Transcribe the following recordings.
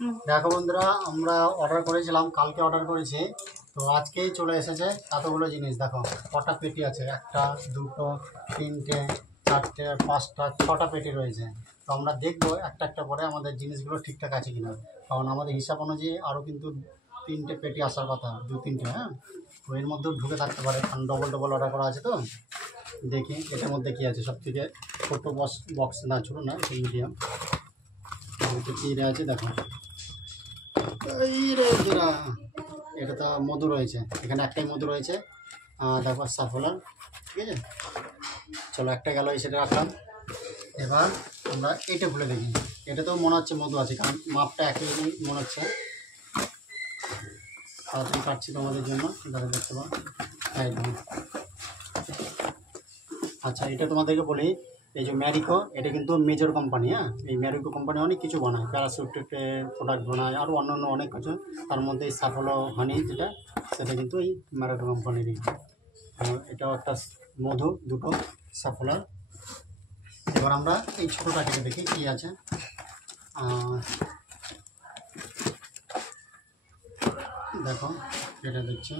দেখো বন্ধুরা, আমরা অর্ডার করেছিলাম, কালকে অর্ডার করেছি, তো আজকেই চলে এসেছে এতগুলো জিনিস। দেখো কটা পেটি আছে, একটা দুটো তিনটে চারটে পাঁচটা ছটা পেটি রয়েছে। তো আমরা দেখবো একটা একটা করে আমাদের জিনিসগুলো ঠিকঠাক আছে কিনা, কারণ আমাদের হিসাব অনুযায়ী আরও কিন্তু তিনটে পেটি আসার কথা, দু তিনটে। হ্যাঁ, তো এর মধ্যেও ঢুকে থাকতে পারে, কারণ ডবল ডবল অর্ডার করা আছে। তো দেখি এটার মধ্যে কী আছে। সব থেকে ছোটো বক্স না, ছোটো না, এটা মিডিয়াম। কী আছে দেখো, এই রে বন্ধুরা, এটা তো মধু রয়েছে, এখানে একটাই মধু রয়েছে। তারপর সাফলার, ঠিক আছে। চলো একটা গেল, সেটা রাখলাম। এবার আমরা এটা খুলে দেখি। এটা তো মনে হচ্ছে মধু আছে, কারণ মাপটা একই মনে হচ্ছে। তাড়াতাড়ি কাটছি তোমাদের জন্য, যারা দেখতে পাও। একদম। আচ্ছা, এটা তোমাদেরকে বলি, এই যে ম্যারিকো, এটা কিন্তু মেজর কোম্পানি। হ্যাঁ, এই ম্যারিকো কোম্পানি অনেক কিছু বানায়, প্যারাসুটের প্রোডাক্ট বানায়, আরও অন্যান্য অনেক কিছু। তার মধ্যে এই সাফলো হানি যেটা, সেটা কিন্তু এই ম্যারিকো কোম্পানিরই। এটাও একটা মধু, দুটো সাফলার। এবার আমরা এই ছোটোটা থেকে দেখি কী আছে। দেখো, এটা দেখছি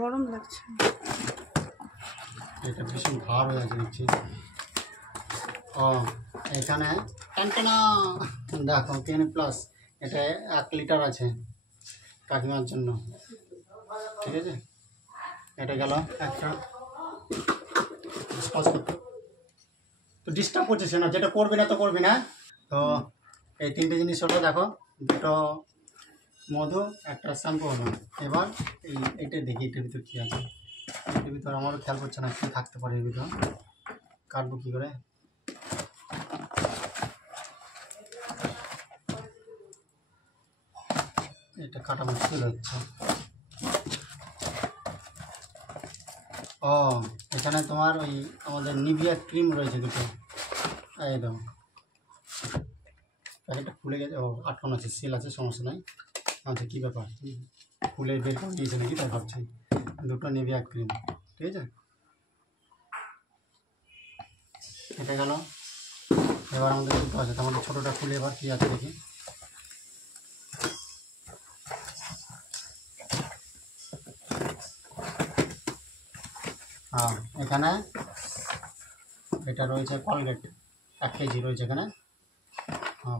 গরম লাগছে, এটা ভীষণ ভার হয়ে আছে দেখছি। ও, এখানে টানটানা দেখো 10 প্লাস, এটা 1 লিটার আছে কাকিমার জন্য, ঠিক আছে। এটা গেল একটা। তো ডিস্টার্ব করছে সে, না যেটা করবি না তো করবি না। তো এই তিনটে জিনিস হলো, দেখো দুটো মধু, একটা শ্যাম্পু হলো। এবার এইটা দেখি এটার ভিতর কী আছে। এটার ভিতর আমারও খেয়াল করছে না কী থাকতে পারে এর ভিতর। কাটবো কী করে, এটা কাটা মুশকিল হচ্ছে। ও, এখানে তোমার ওই আমাদের নিভিয়া ক্রিম রয়েছে দুটো। এই দেখো, প্যাকেটটা খুলে গেছে। ও, আটকানো আছে, সেল আছে, সমস্যা নাই। আচ্ছা, কী ব্যাপার, খুলে বের করে দিয়েছে নাকি, তাই ভাবছি। দুটো নিভিয়া ক্রিম, ঠিক আছে। এটা গেল। এবার আমাদের দুটো আছে, তোমাদের ছোটোটা খুলে এবার কী আছে দেখি। হ্যাঁ, এখানে এটা রয়েছে কলগেট, 1 কেজি রয়েছে এখানে।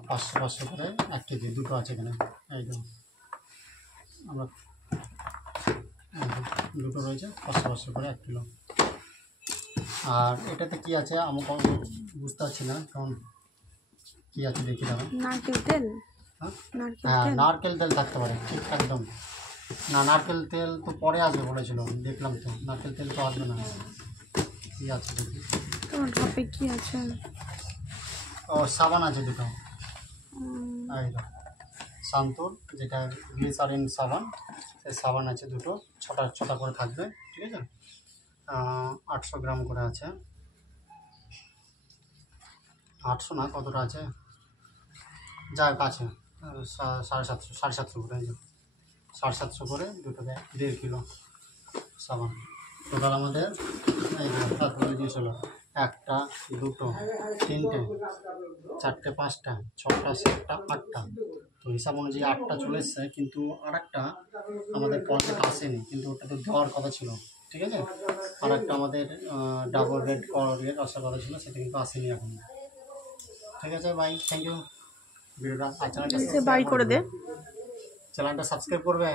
500 করে 1 কেজি, দুটো আছে এখানে। এই তো আমরা দুটো রয়েছে, 500 করে 1 কিলো। আর এটাতে কি আছে আমি বুঝতে পারছি না, কারণ কি আছে দেখি দাঁড়া। নারকেল তেল। হ্যাঁ, নারকেল তেল থাকতে পারে, ঠিক একদম। না, নারকেল তেল তো পরে আসবে বলেছিল, দেখলাম তো নারকেল তেল তো আসবে না। কি আছে দেখি, তোমার কাপে কি আছে? ও, সাবান আছে দুটো। এই শান্তর, যেটা গ্লিসারিন সাবান, সেই সাবান আছে দুটো, ছটা ছটা করে থাকবে, ঠিক আছে। 800 গ্রাম করে আছে। 800 না, কতটা আছে, যাই হোক আছে। 750 করে, 750 করে দুটোকে 1.5 কিলো সাবান। টোটাল আমাদের এই জিনিস হলো 1টা 2টো 3টে 4টে 5টা 6টা 7টা 8টা। তো হিসাব অনুযায়ী 8টা চলে এসছে, কিন্তু আর একটা আমাদের পকেট আসেনি, কিন্তু ওটা তো দেওয়ার কথা ছিল, ঠিক আছে। আর একটা আমাদের ডাবল রেড কালারের আসার কথা ছিল, সেটা কিন্তু আসেনি এখন। ঠিক আছে ভাই, থ্যাংক ইউ। ভিডিওটা আর চ্যানেলটা বাই করে দে। চ্যানেলটা সাবস্ক্রাইব করবে।